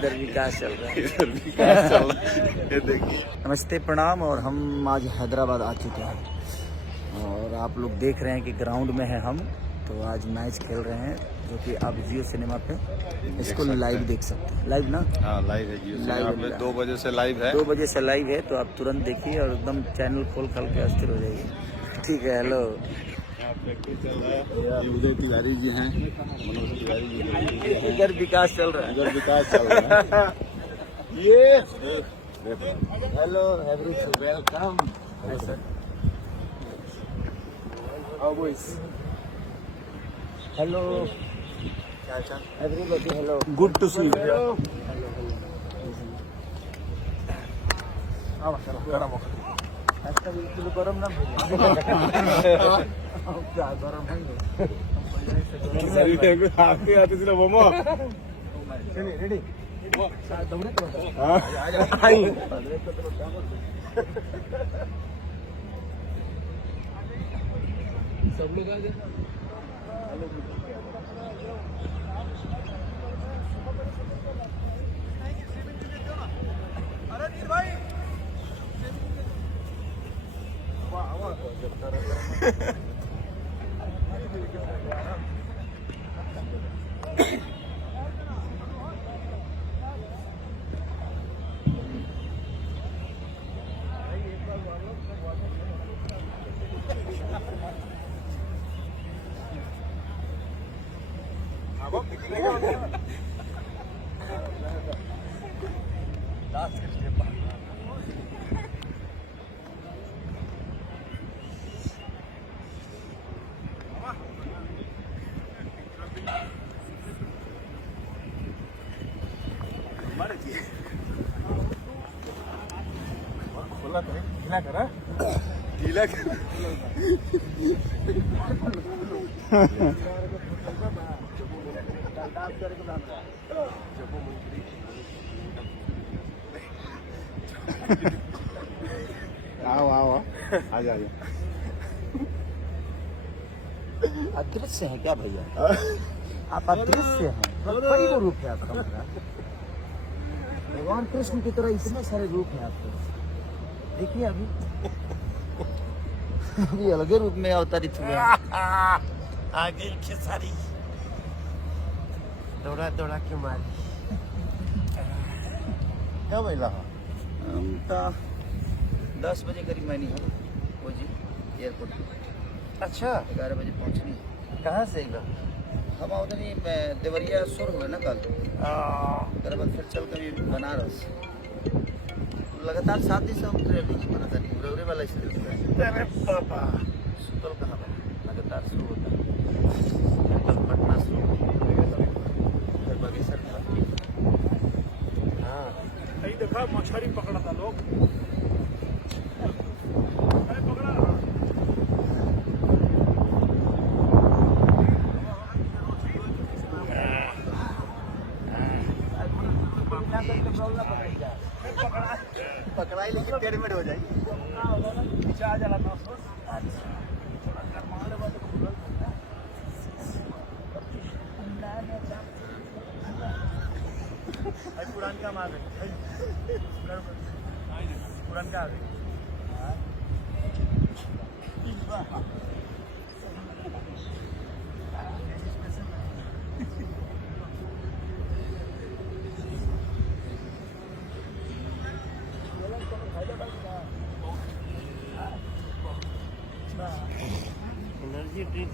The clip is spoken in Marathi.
इधर विकास चल रहा है। इधर विकास चल रहा है, ये देखिए। नमस्ते प्रणाम। और हम आज हैदराबाद आ चुके हैं और आप लोग देख रहे हैं कि ग्राउंड में है हम। तो आज मैच खेल रहे हैं जो कि आप जियो सिनेमा पे इसको लाइव देख सकते हैं। लाइव ना? हाँ लाइव है जियो लाइव सिनेमा पे, 2 बजे से लाइव है। 2 बजे से लाइव है, तो आप तुरंत देखिए और एकदम चैनल खोल के अस्थिर हो जाइए। ठीक है, हेलो। प्रैक्टिस चल रहा है। ये उदय तिवारी जी हैं, मनोज तिवारी जी हैं। इधर विकास चल रहा है। इधर विकास चल रहा है। ये hello everyone, welcome. Hello everybody, hello, good to see you. आजकल बिल्कुल गरम ना क्या गरम है। आते आते सिर्फ मोमो। रेडी सब लोग आ गए। गीला कर। आओ आओ आ जाइए। अदृश्य है क्या भैया? आप अदृश्य हैं, कई रूप है आपका। भगवान कृष्ण की तरह इतने सारे रूप हैं आपके। देखिए अभी अभी अलग रूप में अवतरित हुए आगे खेसारी दौड़ा दौड़ा के मारी। क्या महिला? हम तो 10 बजे करीब मैंने हो जी एयरपोर्ट पे। अच्छा 11 बजे पहुंचनी। कहाँ से एकदम? हम उधर ही देवरिया शुरू हुए ना कल, उसके बाद फिर चल कभी बनारस। लगातार 7 दिन से हम ट्रेवलिंग बना था, रेवरे वाला स्थिति है। अरे पापा सुतल कहाँ बा, लगातार शुरू होता है। कल पटना शुरू, फिर बागेश्वर में। हाँ कहीं देखा मछली पकड़ा था लोग। पकड़ा पकड़ाई लेकिन पेड़ हो जाएगी। पीछे आ जाना था। पुरान का मार पुरान का आ गई। Energy drink